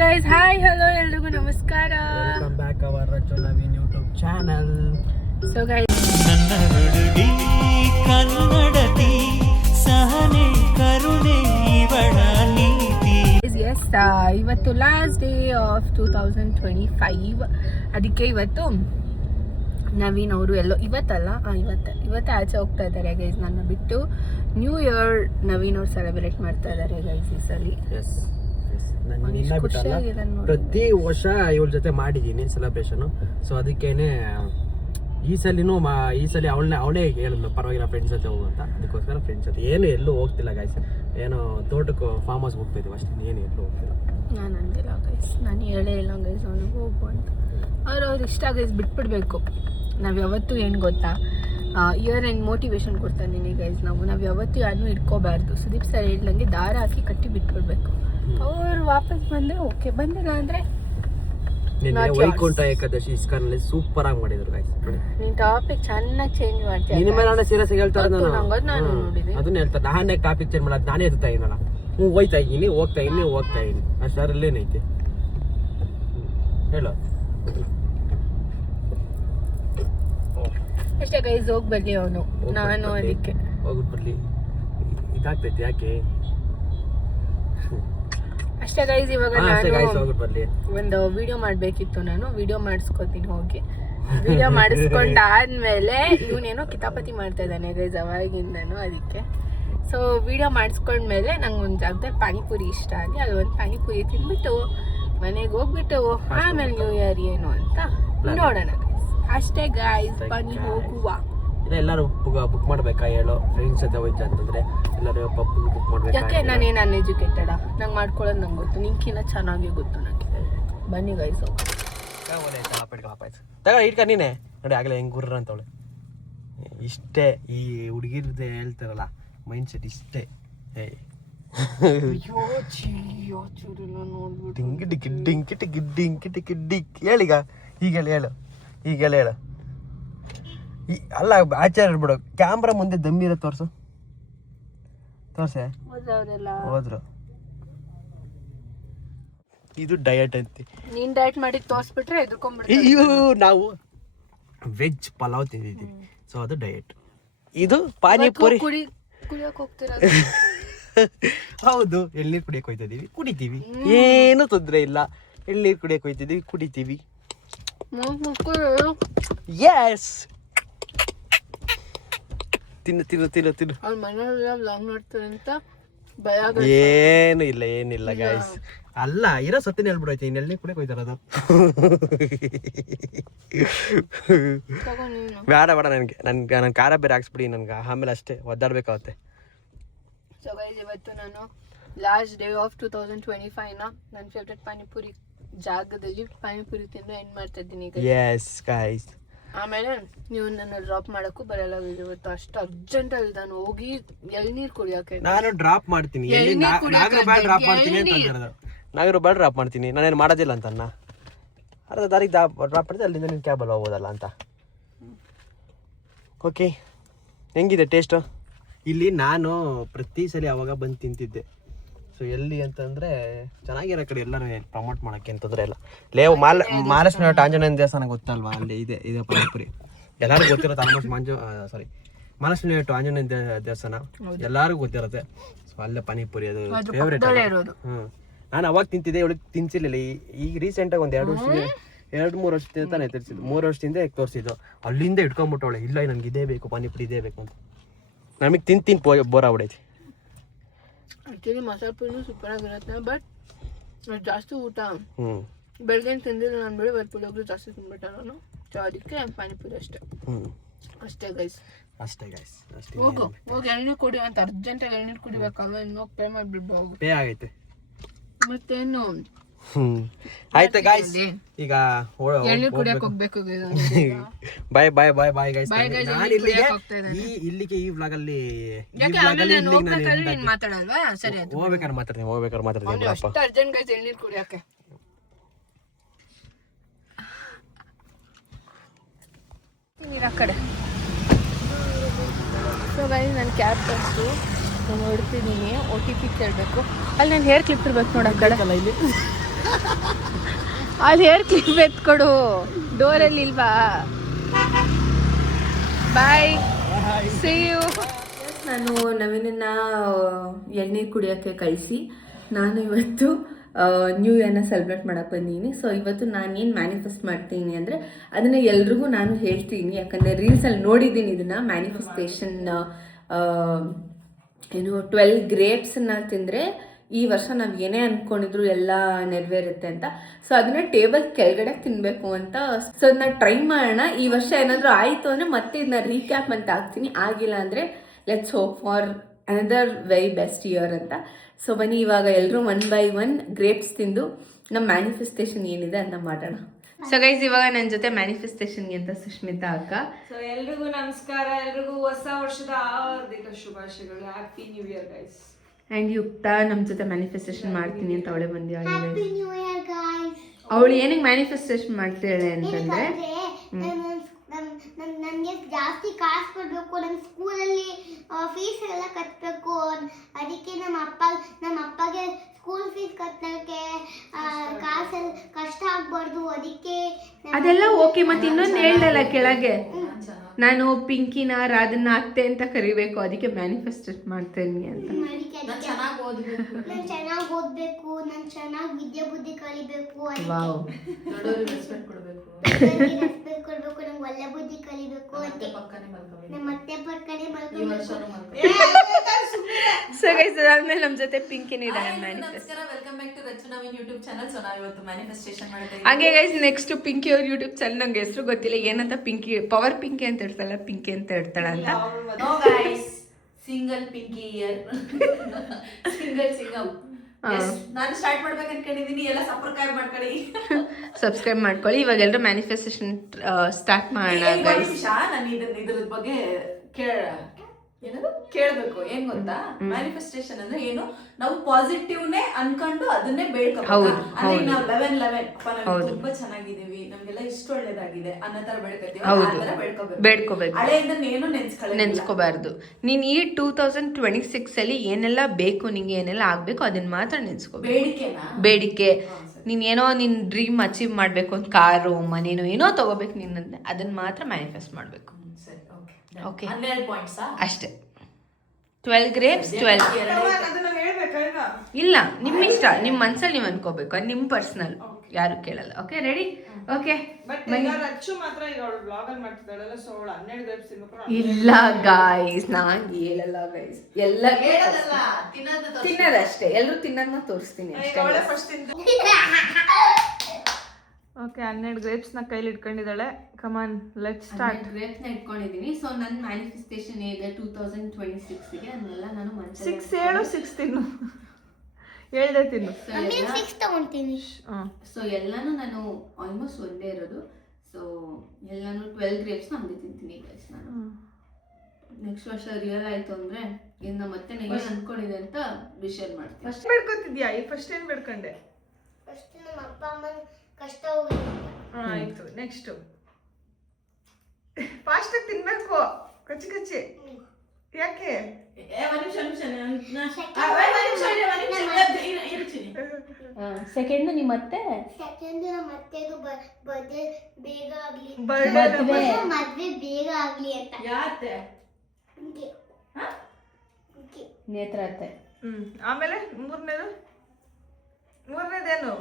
Guys hi hello ಎಲ್ರಿಗೂ ನಮಸ್ಕಾರ. Welcome back hour Naveen YouTube channel. So guys ನನ್ನ ಹುಡುಗಿ ಕನ್ನಡತಿ ಸಹನೆ ಕರುಣೆ ಇವಳ ನೀತಿ. ಎಸ್ ಇವತ್ತು ಲಾಸ್ಟ್ ಡೇ ಆಫ್ 2025. ಅದಕ್ಕೆ ಇವತ್ತು ನವೀನ್ ಅವರು ಎಲ್ಲೋ ಇವತ್ತೇ ಆಚೆ ಹೋಗ್ತಾ ಇದ್ದಾರೆ ಗೈಸ್. ನನ್ನ ಬಿಟ್ಟು ನ್ಯೂ ಇಯರ್ ನವೀನ್ ಅವ್ರು ಸೆಲೆಬ್ರೇಟ್ ಮಾಡ್ತಾ ಇದ್ದಾರೆ ಗೈಸ್ ಈ ಸಲ. ಪ್ರತಿ ವರ್ಷ ಇವಳ ಜೊತೆ ಮಾಡಿದ್ದೀನಿ ಸೆಲೆಬ್ರೇಷನ್. ಸೊ ಅದಕ್ಕೇನೆ ಈ ಸಲ ಅವಳೇ ಹೇಳಿದ್ಲು ಪರವಾಗಿಲ್ಲ ಫ್ರೆಂಡ್ಸ್ ಜೊತೆ ಹೋಗು ಅಂತ. ಅದಕ್ಕೋಸ್ಕರ ಫ್ರೆಂಡ್ಸ್ ಜೊತೆ ಏನು ಎಲ್ಲೂ ಹೋಗ್ತಿಲ್ಲ ಗೈಸ್. ಏನೋ ತೋಟಕ್ಕೆ ಫಾರ್ಮ್ ಹೌಸ್ ಹೋಗ್ತಾ ಇದೀವಿ ಅಷ್ಟೇ, ಏನು ಎಲ್ಲೂ ಹೋಗ್ತಿಲ್ಲ. ನಾನು ಅಂದಿಲ್ಲ ಗೈಸ್, ನಾನು ಹೇಳೇ ಇಲ್ಲ ಗೈಸ್ ಅವನಿಗೆ ಹೋಗು ಅಂತ. ಅವ್ರು ಇಷ್ಟ ಗೈಸ್ ಬಿಟ್ಬಿಡ್ಬೇಕು. ನಾವು ಯಾವತ್ತೂ ಏನು ಗೊತ್ತಾ, ಇಯರ್ ಎಂಡ್ ಮೋಟಿವೇಶನ್ ಕೊಡ್ತಾ ಇದ್ದೀನಿ ಗೈಸ್. ನಾವು ಯಾವತ್ತೂ ಯಾರನ್ನೂ ಇಟ್ಕೋಬಾರ್ದು. ಸುದೀಪ್ ಸರ್ ಹೇಳ್ದಂಗೆ ದಾರ ಹಾಕಿ ಕಟ್ಟಿ ಬಿಟ್ಬಿಡ್ಬೇಕು. ಅವ್ರು ವಾಪಸ್ ಬಂದರೆ ಓಕೆ, ಬಂದಿಲ್ಲ ಅಂದರೆ ವೈಕುಂಠ ಏಕಾದಶಿ ಇಸ್ಕಾನಲ್ಲಿ ಸೂಪರ್ ಆಗಿ ಮಾಡಿದ್ರು ಗೈಸ್. ನೀನು ಟಾಪಿಕ್ ಚೆನ್ನಾಗಿ ಚೇಂಜ್ ಮಾಡ್ತೀನಿ. ನಿನ್ನ ಮೇಲೆ ನಾನು ಸೀರಿಯಸ್ ಆಗಿ ಹೇಳ್ತಾರೆ, ನಾನು ನೋಡಿದ್ದೀನಿ ಅದನ್ನ ಹೇಳ್ತಾರೆ. ನಾನೇ ಟಾಪಿಕ್ ಚೇಂಜ್ ಮಾಡೋದು, ನಾನೇ ಎತ್ತಾ ಇದ್ದೀನಲ್ಲ. ಹೋಗ್ತಾ ಇದ್ದೀನಿ ಅಷ್ಟರಲ್ಲೇನೈತೆ ಹೇಳು. ಅಷ್ಟೇ ಗೈಸ್, ಹೋಗಿ ಬರಲಿ ಅವನು. ನಾನು ಅದಕ್ಕೆ ಹೋಗ್ಬಿಟ್ಟು ಬರಲಿ, ಇದಾಗ್ತೈತೆ ಯಾಕೆ ಅಷ್ಟೇ ಗೈಸ್. ಇವಾಗ ಬರ್ಲಿ ಒಂದು ವಿಡಿಯೋ ಮಾಡಬೇಕಿತ್ತು. ನಾನು ವಿಡಿಯೋ ಮಾಡಿಸ್ಕೊತೀನಿ ಹೋಗಿ. ವಿಡಿಯೋ ಮಾಡಿಸ್ಕೊಂಡಾದ್ಮೇಲೆ ಇವನೇನೋ ಕಿತಾಪತಿ ಮಾಡ್ತಾ ಇದ್ದಾನೆ ಗೈಸ್ ಅವಾಗಿಂದನು. ಅದಕ್ಕೆ ಸೊ ವಿಡಿಯೋ ಮಾಡಿಸ್ಕೊಂಡ್ಮೇಲೆ ನಂಗೆ ಒಂದು ಜಾಗದಲ್ಲಿ ಪಾನಿಪುರಿ ಇಷ್ಟ ಆಗಿ ಅಲ್ಲಿ ಒಂದು ಪಾನಿಪುರಿ ತಿಂದ್ಬಿಟ್ಟು ಮನೆಗೆ ಹೋಗ್ಬಿಟ್ಟು ಆಮೇಲೆ ನ್ಯೂ ಇಯರ್ ಏನು ಅಂತ ನೋಡೋಣ ಗೈಸ್. ಅಷ್ಟೇ ಗೈಸ್, ಬನ್ನಿ ಹೋಗುವ. ಎಲ್ಲರೂ ಬುಕ್ ಮಾಡ್ಬೇಕಾ ಹೇಳೋ? ಫ್ರೆಂಡ್ಸ್ ಜೊತೆ ಹೋಯ್ತು ಅಂತಂದ್ರೆ ಎಲ್ಲರೂ ಪಬ್ ಬುಕ್ ಮಾಡ್ಬೇಕು. ಯಾಕೆ ನಾನೇನು ಅನ್ಎಜುಕೇಟೆಡ? ನಂಗೆ ಮಾಡ್ಕೊಳ್ಳೋದು ನಂಗೆ ಗೊತ್ತು, ನಿಂಕಿನ್ನ ಚೆನ್ನಾಗಿ ಗೊತ್ತು ನನಗೆ. ಬನ್ನಿ ಗೈಸ್ ತಗ ಇಟ್ಕ ನೀನೆ ನೋಡಿ. ಆಗಲೇ ಹೆಂಗೆ ಗುರ್ರ ಅಂತವಳೆ. ಇಷ್ಟೇ ಈ ಹುಡುಗಿರ್ದೆ ಹೇಳ್ತಾರಲ್ಲ ಮೈಂಡ್ ಸೆಟ್ ಇಷ್ಟೇ. ಹೇಳೀಗ ಈಗೆಲ್ಲ ಹೇಳು. ಅಲ್ಲ ಆಚಾರ್ಯ ಬಿಡು, ಕ್ಯಾಮ್ರಾ ಮುಂದೆ ದಮ್ಮಿರ ತೋರ್ಸೆ ಹೋದ್ರು. ಇದು ಡಯಟ್ ಅಂತೆ. ನೀನ್ ಡಯಟ್ ಮಾಡಿ ತೋರ್ಸ್ಬಿಟ್ರೆ ಅಯ್ಯೋ ನಾವು ವೆಜ್ ಪಲಾವ್ ತಿಂದಿದ್ದೀವಿ, ಸೊ ಅದು ಡಯಟ್. ಇದು ಪಾನಿಪುರಿ ಕುಡಿಯಕ್ ಹೋಗ್ತೀರ? ಹೌದು, ಎಳ್ನೀರು ಕುಡಿಯಕ್ ಹೋಯ್ತಿದೀವಿ, ಕುಡಿತೀವಿ, ಏನು ತೊಂದ್ರೆ ಇಲ್ಲ. ಎಳ್ನೀರು ಕುಡಿಯಕ್ ಹೋಯ್ತಿದೀವಿ, ಕುಡಿತೀವಿ. ಎಸ್, ತಿನ್ನು. ಏನು ಇಲ್ಲ ಗಾಯ್ಸ್. ಅಲ್ಲ ಇರೋ ಸತ್ತಿನ ಹೇಳ್ಬಿಡೈತಿ, ಇನ್ನೆಲ್ಲಿ ಕುಡಿಯಕ್ ಹೋಯ್ತಾರದು. ಬೇಡ ನನ್ಗೆ ಖಾರ ಬೇರೆ ಹಾಕ್ಸ್ಬಿಡಿ ನನ್ಗೆ, ಆಮೇಲೆ ಅಷ್ಟೇ ಒದ್ದಾಡ್ಬೇಕಾಗತ್ತೆ. ಸೊ ಗೈಸ್, ಇವತ್ತು ನಾನು ಲಾಸ್ಟ್ ಡೇ ಆಫ್ 2025 ನನ್ನ ಫೇವ್ರೆಟ್ ಪಾನಿಪುರಿ ಜಾಗದಲ್ಲಿ ಪಾನಿಪುರಿ ತಿಂದು ಎಂಡ್ ಮಾಡ್ತಾ ಇದ್ದೀನಿ. ಎಸ್ ಗೈಸ್, ಆಮೇಲೆ ನೀವು ನನ್ನ ಡ್ರಾಪ್ ಮಾಡಕ್ಕೂ ಬರಲ್ಲ ಇವತ್ತು. ಅಷ್ಟು ಅರ್ಜೆಂಟ್ ಅಲ್ಲಿ ನಾನು ಹೋಗಿ ಎಳ್ನೀರು ಕುಡಿಯೋಕೆ. ನಾನು ಡ್ರಾಪ್ ಮಾಡ್ತೀನಿ, ನಾಗರಬಾಳ್ ಡ್ರಾಪ್ ಮಾಡ್ತೀನಿ ಅಂತ ಹೇಳಿದ್ರು. ನಾಗರಬಾಳ್ ಡ್ರಾಪ್ ಮಾಡ್ತೀನಿ, ನಾನೇನು ಮಾಡೋದಿಲ್ಲ ಅಂತ ಅನ್ನ. ಅರ್ಧ ದಾರಿಗೆ ಡ್ರಾಪ್ ಮಾಡಿದ್ರೆ ಅಲ್ಲಿಂದ ನೀನು ಕ್ಯಾಬಲ್ಲಿ ಹೋಗೋದಲ್ಲ ಅಂತ. ಓಕೆ, ಹೆಂಗಿದೆ ಟೇಸ್ಟು? ಇಲ್ಲಿ ನಾನು ಪ್ರತಿ ಸಲ ಅವಾಗ ಬಂದು ತಿಂತಿದ್ದೆ. ಸೊ ಎಲ್ಲಿ ಅಂತಂದರೆ ಚೆನ್ನಾಗಿರೋ ಕಡೆ ಎಲ್ಲರೂ ಪ್ರಮೋಟ್ ಮಾಡೋಕ್ಕೆ ಅಂತಂದರೆ ಎಲ್ಲ ಲೇವು ಮಹಾಲಕ್ಷ್ಮಿ ಆಂಜನೇಯನ ದೇವಸ್ಥಾನ ಗೊತ್ತಲ್ವಾ? ಅಲ್ಲಿ ಇದೆ ಪಾನಿಪುರಿ. ಎಲ್ಲರಿಗೂ ಗೊತ್ತಿರುತ್ತೆ ಆಲ್ಮೋಸ್ಟ್. ಮಹಾಲಕ್ಷ್ಮಿ ಆಂಜನೇಯನ ದೇವಸ್ಥಾನ ಎಲ್ಲರಿಗೂ ಗೊತ್ತಿರುತ್ತೆ. ಸೊ ಅಲ್ಲೇ ಪಾನಿಪುರಿ ಅದು ಫೇವ್ರೇಟ್. ನಾನು ಅವಾಗ ತಿಂತಿದ್ದೆ, ಇವಳಿಗೆ ತಿನ್ಸಿರ್ಲಿಲ್ಲ. ಈಗ ರೀಸೆಂಟಾಗಿ ಒಂದು 2-3 ವರ್ಷದಿಂದ ತಾನೇ ತಿರ್ಸಿದ್ದು. 3 ವರ್ಷದಿಂದ ತೋರಿಸಿದ್ದು. ಅಲ್ಲಿಂದ ಇಟ್ಕೊಂಡ್ಬಿಟ್ಟವಳೆ, ಇಲ್ಲ ನನಗೆ ಇದೇ ಬೇಕು, ಪಾನಿಪುರಿ ಇದೇ ಬೇಕು ಅಂತ. ನಮಗೆ ತಿಂದು ಬೋರ್ ಆಗ್ಬಿಡೈತಿ. ಆ್ಯಕ್ಚುಲಿ ಮಸಾಲೆ ಪುರಿನೂ ಸೂಪರ್ ಆಗಿರುತ್ತೆ, ಬಟ್ ಜಾಸ್ತಿ ಊಟ ಬೆಳಗ್ಗೆ ತಿಂದಿಲ್ಲ ನಾನು. ಬೆಳೆ ಪುಳಿಯೋಗರೆ ಜಾಸ್ತಿ ತಿಂದ್ಬಿಟ್ಟೆ ನಾನು. ಸೊ ಅದಕ್ಕೆ ಪಾನಿಪುರಿ ಅಷ್ಟೇ ಗೈಸ್. ಹೋಗಿ ಎಳ್ನೀರು ಕುಡಿ ಅಂತ ಅರ್ಜೆಂಟಾಗಿ ಎಳ್ನೀರು ಕುಡಿಬೇಕಲ್ವ? ಇನ್ನು ಪೇ ಮಾಡಿಬಿಟ್ಟು ಹೋಗು. ಪೇ ಆಗೈತೆ ಮತ್ತೇನು? ಆಯ್ತು ಗಾಯ್ಸ್, ಈಗ ಎಳ್ನೀರು ಕುಡಿಯಕ್ಕೆ ಹೋಗ್ಬೇಕು. Bye guys. ನಾನು ಇಲ್ಲಿಗೆ ಈ ವ್ಲಾಗ್ ಅಲ್ಲಿ ಮಾತಾಡಲ್ವಾ? ಸರಿ, ಹೋಗ್ಬೇಕಾದ್ರೆ ಮಾತಾಡ್ತೀನಿ. ಅರ್ಜೆಂಟ್ ಗೈಸ್ ಎಳ್ನೀರು ಕುಡಿಯಕ್ಕೆ. ನೀರು ಆ ಕಡೆ. ಸೊ ಗೈಸ್, ನನ್ನ ಕ್ಯಾಬ್ ಬಂತು, ನಾನು ಹೊಡ್ತಿದ್ದೀನಿ. OTP ಕೇಳಬೇಕು. ಅಲ್ಲಿ ನಾನು ಹೇರ್ ಕ್ಲಿಪ್ ಇರ್ಬೇಕು ನೋಡ ಕಡೆ. ಅಲ್ಲಿ ಹೇರ್ ಕ್ಲಿಪ್ ಎತ್ಕೊಡು, ಡೋರಲ್ಲಿ ಇಲ್ವಾ? ಬಾಯ್, ಸಿ ಯು. ನಾನು ನವೀನನ್ನ ಎಳ್ನೀರು ಕುಡಿಯೋಕ್ಕೆ ಕಳಿಸಿ ನಾನು ಇವತ್ತು ನ್ಯೂ ಇಯರ್ನ ಸೆಲೆಬ್ರೇಟ್ ಮಾಡಕ್ಕೆ ಬಂದೀನಿ. ಸೊ ಇವತ್ತು ನಾನು ಏನು ಮ್ಯಾನಿಫೆಸ್ಟ್ ಮಾಡ್ತೀನಿ ಅಂದರೆ ಅದನ್ನು ಎಲ್ರಿಗೂ ನಾನು ಹೇಳ್ತೀನಿ, ಯಾಕಂದರೆ ರೀಲ್ಸಲ್ಲಿ ನೋಡಿದ್ದೀನಿ ಇದನ್ನು. ಮ್ಯಾನಿಫೆಸ್ಟೇಷನ್ ಏನು 12 ಗ್ರೇಪ್ಸನ್ನ ತಿಂದರೆ ಈ ವರ್ಷ ನಾವು ಏನೇ ಅಂದ್ಕೊಂಡಿದ್ರು ಎಲ್ಲ ನೆರವೇರುತ್ತೆ ಅಂತ. ಸೊ ಅದನ್ನ ಟೇಬಲ್ ಕೆಳಗಡೆ ತಿನ್ನಬೇಕು ಅಂತ. ಸೊ ಅದನ್ನ ಟ್ರೈ ಮಾಡೋಣ. ಈ ವರ್ಷ ಏನಾದರೂ ಆಯಿತು ಅಂದರೆ ಮತ್ತೆ ಇದನ್ನ ರೀಕ್ಯಾಪ್ ಅಂತ ಹಾಕ್ತೀನಿ. ಆಗಿಲ್ಲ ಅಂದರೆ let's hope for another very best year ಅಂತ. ಸೊ ಬನ್ನಿ ಇವಾಗ ಎಲ್ಲರೂ 1 by 1 ಗ್ರೇಪ್ಸ್ ತಿಂದು ನಮ್ಮ ಮ್ಯಾನಿಫೆಸ್ಟೇಷನ್ ಏನಿದೆ ಅಂತ ಮಾಡೋಣ. ಸೊ ಗೈಸ್, ಇವಾಗ ನನ್ನ ಜೊತೆ ಮ್ಯಾನಿಫೆಸ್ಟೇಷನ್ಗೆ ಅಂತ ಸುಷ್ಮಿತಾ ಅಕ್ಕ. ಸೊ ಎಲ್ರಿಗೂ ನಮಸ್ಕಾರ, ಎಲ್ರಿಗೂ ಹೊಸ ವರ್ಷದ ಹಾರ್ದಿಕ ಶುಭಾಶಯಗಳು. Happy new year guys. And ಯುಕ್ತ ನಮ್ಮ ಜೊತೆ ಮ್ಯಾನಿಫೆಸ್ಟೇಷನ್ ಮಾಡ್ತೀನಿ ಅಂತ ಅವಳೆ ಬಂದಿದ್ದಾಳೆ. ಅವಳು ಏನಕ್ಕೆ ಮ್ಯಾನಿಫೆಸ್ಟೇಷನ್ ಮಾಡ್ತಾಳೆ ಅಂತಂದ್ರೆ ನನಗೆ ಜಾಸ್ತಿ ಕಾಸು ಕೊಡಬೇಕು, ನನ್ನ ಸ್ಕೂಲಲ್ಲಿ ಫೀಸ್ ಎಲ್ಲ ಕಟ್ಟಬೇಕು. ಅದಕ್ಕೆ ನಮ್ಮ ಅಪ್ಪಗೆ ಸ್ಕೂಲ್ ಫೀಸ್ ಕಟ್ಟೋಕ್ಕೆ ಕಾಸಲ್ಲಿ ಕಷ್ಟ ಆಗ್ಬಾರ್ದು. ಅದಕ್ಕೆ ಅದೆಲ್ಲ ಓಕೆ. ಮತ್ತೆ ಇನ್ನೊಂದು ಹೇಳ್ದಲ್ಲ ಕೆಳಗೆ, ನಾನು ಪಿಂಕಿನ ರಾಧನ್ನ ಅತ್ತೆ ಅಂತ ಕರಿಬೇಕು, ಅದಕ್ಕೆ ಮ್ಯಾನಿಫೆಸ್ಟೇಟ್ ಮಾಡ್ತೇನೆ ಅಂತ. ನಾನು ಚೆನ್ನಾಗಿ ಓದಬೇಕು, ನಾನು ಚೆನ್ನಾಗಿ ವಿದ್ಯೆ ಬುದ್ಧಿ ಕಲಿಬೇಕು, ವಾವ್, ರೆಸ್ಪೆಕ್ಟ್ ಕೊಡಬೇಕು, ನಂಗೆ ಒಳ್ಳೆ ಬುದ್ಧಿ ಕಲಿಬೇಕು, ನಮ್ಮ ಅತ್ತೆ ಪಕ್ಕನೆ ಸೊ ಗೈಸ್, ಅದಾದ್ಮೇಲೆ ನಮ್ಮ ಜೊತೆ ಪಿಂಕಿನ ಇದ್ದಾಳೆ manifest. Welcome back to Rachana YouTube channel. So ನಾವು ಇವತ್ತು ಮ್ಯಾನಿಫೆಸ್ಟೇಷನ್ ಮಾಡ್ತಾ ಇದ್ದೀವಿ. ಹಾಗೆ ಗೈಸ್, ನೆಕ್ಸ್ಟ್ ಪಿಂಕಿ ಅವ್ರ ಯೂಟ್ಯೂಬ್ ಚಾನಲ್ ನಂಗೆ ಹೆಸರು ಗೊತ್ತಿಲ್ಲ ಏನಂತ. ಪಿಂಕಿ ಪವರ್ ಪಿಂಕಿ ಅಂತ ಇರ್ತಾಳ, ಪಿಂಕಿ ಅಂತ ಇರ್ತಾಳ ಅಂತ. No guys, single Pinky year, single Singam. ನಾನು ಸ್ಟಾರ್ಟ್ ಮಾಡ್ಬೇಕು ಅನ್ಕೊಂಡಿದೀನಿ, ಎಲ್ಲ ಸಬ್ಸ್ಕ್ರೈಬ್ ಮಾಡ್ಕೊಳ್ಳಿ, ಸಬ್ಸ್ಕ್ರೈಬ್ ಮಾಡ್ಕೊಳ್ಳಿ. ಇವಾಗ ಎಲ್ಲರೂ ಮ್ಯಾನಿಫೆಸ್ಟೇಷನ್ ಸ್ಟಾರ್ಟ್ ಮಾಡೋಣ ಗೈಸ್. ನಾನು ಇದ್ರ ಬಗ್ಗೆ ಕೇಳಬೇಕು. ಏನ್ ಗೊತ್ತಾ, ಮ್ಯಾನಿಫೆಸ್ಟೇಷನ್ ಅಂದ್ರೆ ಏನು, ನಾವು ಪಾಸಿಟಿವ್ನೇ ಅನ್ಕೊಂಡು ಅದನ್ನೇ ಬೇಡ್ಕೋಬೇಕು. ಅಂದ್ರೆ ನಾವು 11 ತುಂಬಾ ಚೆನ್ನಾಗಿದೀವಿ, ನಮ್ಗೆಲ್ಲ ಇಷ್ಟು ಒಳ್ಳೇದಾಗಿದೆ ಅನ್ನೋ ತರ ಬೇಡ್ಕೋಬೇಕು. ಹಳೆಯಿಂದ ಏನು ನೆನ್ಸ್ಕೋಬಾರ್ದು. ನೀನ್ ಈ 2026 ಅಲ್ಲಿ ಏನೆಲ್ಲ ಬೇಕು, ನಿಂಗೆ ಏನೆಲ್ಲ ಆಗ್ಬೇಕು ಅದನ್ನ ಮಾತ್ರ ನೆನ್ಸ್ಕೋ. ಬೇಡಿಕೆ ನೀನ್ ಏನೋ ನಿನ್ ಡ್ರೀಮ್ ಅಚೀವ್ ಮಾಡ್ಬೇಕು, ಒಂದು ಕಾರು ಮನೇನೋ ಏನೋ ತಗೋಬೇಕು, ನೀನ್ ಅದನ್ನ ಮಾತ್ರ ಮ್ಯಾನಿಫೆಸ್ಟ್ ಮಾಡ್ಬೇಕು. ಓಕೆ, 12 ಪಾಯಿಂಟ್ಸ್ ಅಷ್ಟೇ. 12 ಗ್ರೇಪ್ಸ್, 12 ಇಲ್ಲ, ನಿಮ್ಮ ಇಷ್ಟ, ನಿಮ್ಮ ಮನ್ಸಲ್ಲಿ ನೀವು ಅನ್ಕೋಬೇಕು, ಅದು ನಿಮ್ಮ ಪರ್ಸನಲ್, ಯಾರು ಕೇಳಲ್ಲ. Okay, ready? ಓಕೆ. ಇಲ್ಲ ಗಾಯ್ಸ್, ನಾನ್ ಹೇಳಲ್ಲ ಗೈಸ್, ಎಲ್ಲ ತಿನ್ನೋದಷ್ಟೇ, ಎಲ್ಲರೂ ತಿನ್ನೋದನ್ನ ತೋರಿಸ್ತೀನಿ ಅಷ್ಟೇ. ಓಕೆ, 12 ಗ್ರೇಪ್ಸ್ ನ ಕೈಲಿ ಇಟ್ಕೊಂಡಿದ್ದಾಳೆ. ಕಮಾನ್, ಲೆಟ್ಸ್ ಸ್ಟಾರ್ಟ್. ಗ್ರೇಪ್ಸ್ ನ ಇಟ್ಕೊಂಡಿದ್ದೀನಿ. ಸೊ ನನ್ನ ಮ್ಯಾನಿಫೆಸ್ಟೇಷನ್ ಇದೆ 2026 ಗೆ, ಅದನ್ನೆಲ್ಲ ನಾನು ಮನಸ್ಸಲ್ಲಿ 6 ತಿನ್ನು, ಹೇಳ್ದೆ ತಿನ್ನು. ಸೊ ಎಲ್ಲಾನು ನಾನು ಆಲ್ಮೋಸ್ಟ್ ಒಂದೇ ಇರೋದು. ಸೊ ಎಲ್ಲಾನು 12 ಗ್ರೇಪ್ಸ್ ನ ಹಂಗೆ ತಿಂತೀನಿ ಗೈಸ್. ನಾನು ನೆಕ್ಸ್ಟ್ ವರ್ಷ ರಿಯಲ್ ಆಯ್ತು ಅಂದ್ರೆ ಇನ್ನು ಮತ್ತೆ ನಾನು ಏನು ಅನ್ಕೊಂಡಿದೆ ಅಂತ ಡಿಸೈಡ್ ಮಾಡ್ತೀನಿ. ಫಸ್ಟ್ ಬೇಡ್ಕೊತಿದ್ಯಾ? ಫಸ್ಟ್ ಏನ್ ಬೇಡ್ಕೊಂಡೆ? ಫಸ್ಟ್ ನಮ್ಮ ಅಪ್ಪ ಅಮ್ಮನ ಕಷ್ಟ ಹೋಗಿ. ಆಯ್ತು, ನೆಕ್ಸ್ಟ್ ಫಾಸ್ಟ್ ತಿನ್ಬೇಕು, ಕಚ್ಚಿ. ಯಾಕೆ? ಸೆಕೆಂಡ್ ನಿಮ್ಮ ಅತ್ತೆ, ಸೆಕೆಂಡ್ ನಮ್ಮ ಅತ್ತೆದು ಬರ್ತ್ಡೇ ಬೇಗ ಆಗ್ಲಿ, ಮದ್ವೆ ಬೇಗ ಆಗ್ಲಿ ಅಂತ. ಯಾತೆ? ನೇತ್ರ ಅತ್ತೆ. ಆಮೇಲೆ ಮೂರನೇದೇನು?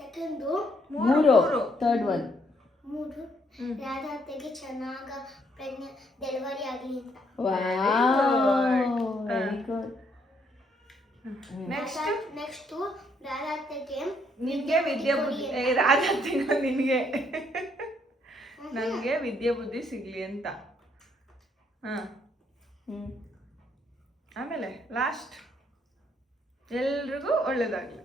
ಸೆಕೆಂಡು ಮೂರು, ಥರ್ಡ್ ಒನ್ 3 ರಾಧಾತೆಗೆ ಚೆನ್ನಾಗ ಡೆಲಿವರಿ ಆಗ್ಲಿ ಅಂತ. Very good. ನೆಕ್ಸ್ಟ್ ರಾಧಾತೆಗೆ ನಿನ್ಗೆ ವಿದ್ಯೆ ಬುದ್ಧಿ, ರಾಧಾತೆಗೆ ನಿನ್ಗೆ ನನ್ಗೆ ವಿದ್ಯೆ ಬುದ್ಧಿ ಸಿಗ್ಲಿ ಅಂತ. ಆಮೇಲೆ ಲಾಸ್ಟ್ ಎಲ್ರಿಗೂ ಒಳ್ಳೇದಾಗ್ಲಿ.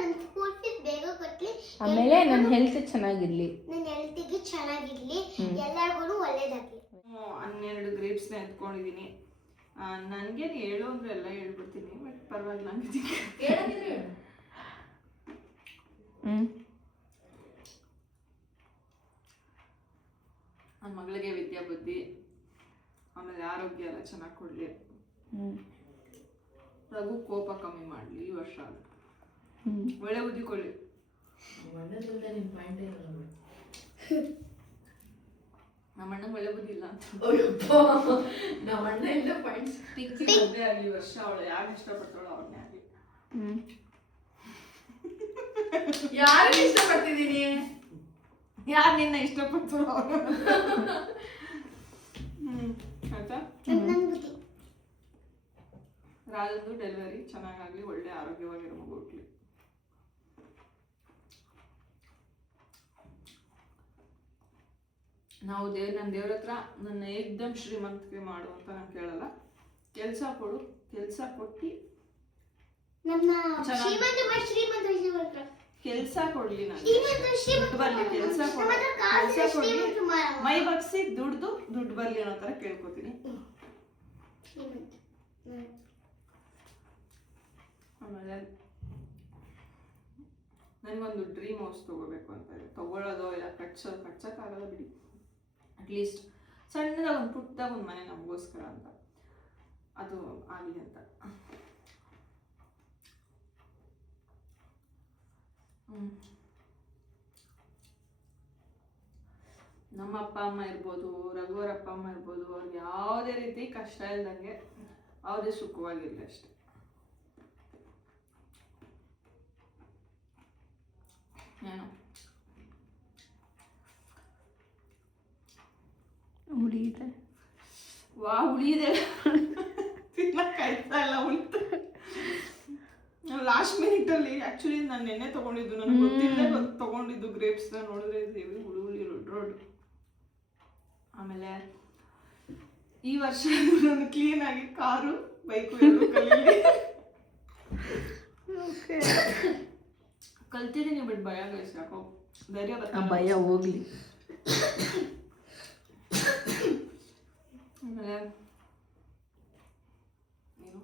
ನನ್ನ ಸ್ಕೂಲ್ ಫೀಸ್ ಬೇಗ ಕಟ್ಲಿ. ಆಮೇಲೆ ನನ್ನ ಹೆಲ್ತ್ ಚೆನ್ನಾಗಿರ್ಲಿ, ನನ್ನ ಹೆಲ್ತಿಗೆ ಚೆನ್ನಾಗಿರ್ಲಿ, ಎಲ್ಲರಿಗೂ ಒಳ್ಳೇದಾಗ್ಲಿ. 12 ಗ್ರೇಪ್ಸ್ನ ಎತ್ಕೊಂಡಿದ್ದೀನಿ. ನನಗೆ ಹೇಳು ಅಂದ್ರೆ ಎಲ್ಲ ಹೇಳ್ಬಿಡ್ತೀನಿ, ಬಟ್ ಪರವಾಗಿಲ್ಲ. ನನ್ನ ಮಗಳಿಗೆ ವಿದ್ಯಾ ಬುದ್ಧಿ, ಆಮೇಲೆ ಆರೋಗ್ಯ ಎಲ್ಲ ಚೆನ್ನಾಗಿ ಕೊಡಲಿ, ರಘು ಕೋಪ ಕಮ್ಮಿ ಮಾಡಲಿ ಈ ವರ್ಷ. ಒಳ್ಳೆ ಬುದ್ಧಿ ಕೊಡ್ಲಿ. ನಮ್ಮ ಅಣ್ಣಂಗೆ ಒಳ್ಳೆ ಬುದ್ಧಿ ಇಲ್ಲ ಅಂತ. ನಮ್ಮ ಅಣ್ಣ ಎಲ್ಲ ಪಾಯಿಂಟ್ಸ್ ಪಿಂಕಿ ಮದುವೆ ಆಗಲಿ ವರ್ಷ, ಅವಳು ಯಾರು ಇಷ್ಟಪಡ್ತಾಳೋ ಅವ್ರನ್ನೇ ಆಗಲಿ. ಯಾರನ್ನ ಇಷ್ಟಪಡ್ತಿದ್ದೀನಿ? ಯಾರು ನಿನ್ನ ಇಷ್ಟಪಡ್ತಾಳೋ ಅವ್ರು. ಆಯ್ತಾ? ರಾಜಂದು ಡೆಲಿವರಿ ಚೆನ್ನಾಗಾಗ್ಲಿ, ಒಳ್ಳೆ ಆರೋಗ್ಯವಾಗಿರೋ ಮಗು ಹುಟ್ಲಿ. ನಾವು ನನ್ನ ದೇವ್ರ ಹತ್ರ ನನ್ನ ಏಕ್ದಮ್ ಶ್ರೀಮಂತಿಕೆ ಮಾಡು ಅಂತ ನಾನು ಕೇಳಲ್ಲ. ಕೆಲಸ ಕೊಡು, ಕೆಲಸ ಕೊಟ್ಟು ಕೆಲಸ ಕೊಡ್ಲಿ, ನನಗೆ ಬರ್ಲಿ, ಕೆಲಸ ಕೊಡ್ಲಿ, ಮೈ ಬಗ್ಸಿ ದುಡ್ಡು ಬರ್ಲಿ ಅನ್ನೋ ತರ ಕೇಳ್ಕೊತೀನಿ. ಆಮೇಲೆ ನನಗೊಂದು ಡ್ರೀಮ್ ಹೌಸ್ ತಗೋಬೇಕು ಅಂತ ಇದೆ. ತಗೊಳ್ಳೋದೋ ಇಲ್ಲ ಕಟ್ಸೋಕ್ಕಾಗಲ್ಲ ಬಿಡಿ. ಅಟ್ಲೀಸ್ಟ್ ಸಣ್ಣದಾಗ ಒಂದು ಪುಟ್ಟದಾಗ ಒಂದು ಮನೆ ನಮಗೋಸ್ಕರ ಅಂತ, ಅದು ಆಗಲಿ ಅಂತ. ನಮ್ಮ ಅಪ್ಪ ಅಮ್ಮ ಇರ್ಬೋದು, ರಘುವರ ಅಪ್ಪ ಅಮ್ಮ ಇರ್ಬೋದು, ಅವ್ರಿಗೆ ಯಾವುದೇ ರೀತಿ ಕಷ್ಟ ಇಲ್ದಂಗೆ ಯಾವುದೇ ಸುಖವಾಗಿರಲಿ ಅಷ್ಟೆ. ಏನು ಹುಳಿ ಇದೆ, ಹುಳಿ ಇದೆ, ತಿನ್ನಕ್ಕಾಯ್ತಾ ಇಲ್ಲ, ಉಳಿತು. ಲಾಸ್ಟ್ ಮಿನಿಟಲ್ಲಿ ಆ್ಯಕ್ಚುಲಿ ನಾನು ನೆನ್ನೆ ತೊಗೊಂಡಿದ್ದು, ನನಗೆ ಗೊತ್ತಿಲ್ಲದೆ ತೊಗೊಂಡಿದ್ದು ಗ್ರೇಪ್ಸ್ನ. ನೋಡಿದ್ರೆ ದೇವಿ ಹುಳಿ ರೋಡ್. ಆಮೇಲೆ ಈ ವರ್ಷ ನಾನು ಕ್ಲೀನಾಗಿ ಕಾರು ಬೈಕು ಕಲ್ತಿದ್ದೀನಿ. ಬಟ್ ಭಯ ಗೈಸ್, ಯಾಕೋ ಧೈರ್ಯ ಬರ್ತಾ ಭಯ ಹೋಗ್ಲಿ. ಆಮೇಲೆ ಏನು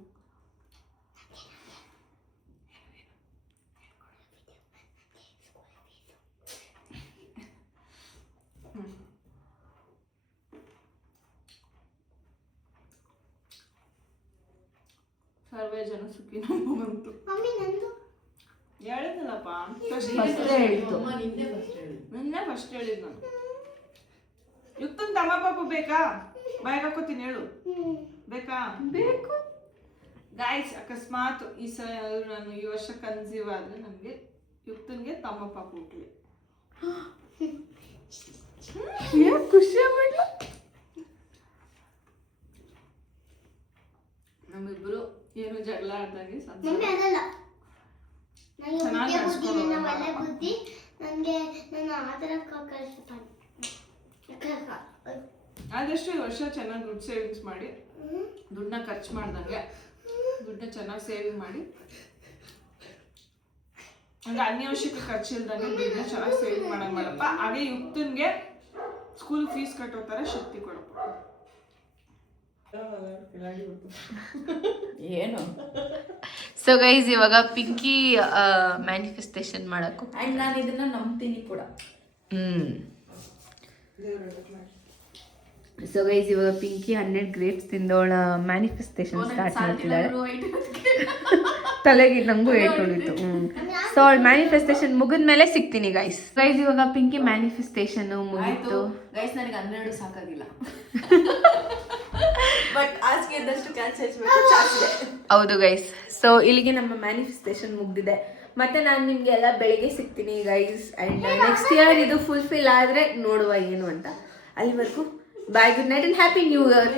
ಸರ್ವೇ ಜನ ಸುಖಿ ನಮಗಂತೂ ಹೇಳಿದ್ನಲ್ಲಪ್ಪ, ನಿನ್ನೆ ಫಸ್ಟ್ ಹೇಳಿದ್ ನಾನು. ಯುಕ್ತನ್ ತಮ್ಮ ಪಾಪು ಬೇಕಾ? ಬಾಯ್ ಹಾಕೋತೀನಿ, ಹೇಳು. ಬೇಕಾ? ಬೇಕು ಗಾಯ್ಸ್. ಅಕಸ್ಮಾತ್ ನಾನು ಈ ವರ್ಷ ಕನ್ಸೀವ್ ಆದ್ರೆ ನನಗೆ ಯುಕ್ತನ್ಗೆ ತಮ್ಮ ಪಾಪು ಹುಟ್ಲಿ. ಖುಷಿ ಆಗ್ಬಿಡ್ಲ. ನಮ್ಮಿಬ್ರು ಏನು ಜಗಳ ಆಡ್ದಂಗೆ ಆದಷ್ಟು ಈ ವರ್ಷ ಚೆನ್ನಾಗಿ ದುಡ್ಡು ಸೇವಿಂಗ್ಸ್ ಮಾಡಿ, ದುಡ್ಡನ್ನ ಖರ್ಚು ಮಾಡ್ದಂಗೆ ದುಡ್ಡನ್ನ ಚೆನ್ನಾಗಿ ಸೇವಿಂಗ್ ಮಾಡಿ, ಅಂದ್ರೆ ಅನ್ಯವಶ್ಯಕ ಖರ್ಚು ಇಲ್ದಂಗೆ ದುಡ್ಡನ್ನ ಚೆನ್ನಾಗಿ ಸೇವಿಂಗ್ ಮಾಡಂಗೆ ಮಾಡಪ್ಪ. ಹಾಗೆ ಯುಕ್ತನ್ಗೆ ಸ್ಕೂಲ್ ಫೀಸ್ ಕಟ್ಟೋ ಥರ ಶಕ್ತಿ ಕೊಡಪ್ಪ. ಏನು ಸೊ ಗೈಸ್, ಇವಾಗ ಪಿಂಕಿ ಮ್ಯಾನಿಫೆಸ್ಟೇಷನ್ ಮಾಡಕ್ಕೂ ಆ್ಯಂಡ್ ನಾನು ಇದನ್ನ ನಂಬ್ತೀನಿ ಕೂಡ. ಸೊ ಗೈಸ್, ಇವಾಗ ಪಿಂಕಿ 100 ಗ್ರೇಪ್ಸ್ ತಿಂದವಳ ಮ್ಯಾನಿಫೆಸ್ಟೇಷನ್ ಸ್ಟಾರ್ಟ್ ಮಾಡ್ತಿದ್ದಾಳೆ. ತಲೆಗೆ ನಂಗೂ ಏಟ್ ಹೊಡಿತು. ಸೊ ಅವಳ ಮ್ಯಾನಿಫೆಸ್ಟೇಷನ್ ಮುಗಿದ್ಮೇಲೆ ಸಿಗ್ತೀನಿ ಗೈಸ್. ಇವಾಗ ಪಿಂಕಿ ಮ್ಯಾನಿಫೆಸ್ಟೇಷನ್ ಮುಗಿತು ಗೈಸ್. ನನಗೆ 12 ಸಾಕಾಗಿಲ್ಲ, ಬಟ್ ಆಸ್ಗೆ ಇದ್ದಷ್ಟು ಕ್ಯಾನ್ಸಲ್. ಹೌದು ಗೈಸ್. ಸೊ ಇಲ್ಲಿಗೆ ನಮ್ಮ ಮ್ಯಾನಿಫೆಸ್ಟೇಷನ್ ಮುಗ್ದಿದೆ. ಮತ್ತೆ ನಾನು ನಿಮ್ಗೆ ಎಲ್ಲ ಬೆಳಿಗ್ಗೆ ಸಿಗ್ತೀನಿ ಗೈಸ್. ಅಂಡ್ ನೆಕ್ಸ್ಟ್ ಇಯರ್ ಇದು ಫುಲ್ಫಿಲ್ ಆದ್ರೆ ನೋಡುವ ಏನು ಅಂತ. ಅಲ್ಲಿವರೆಗೂ bye, good night and happy new year.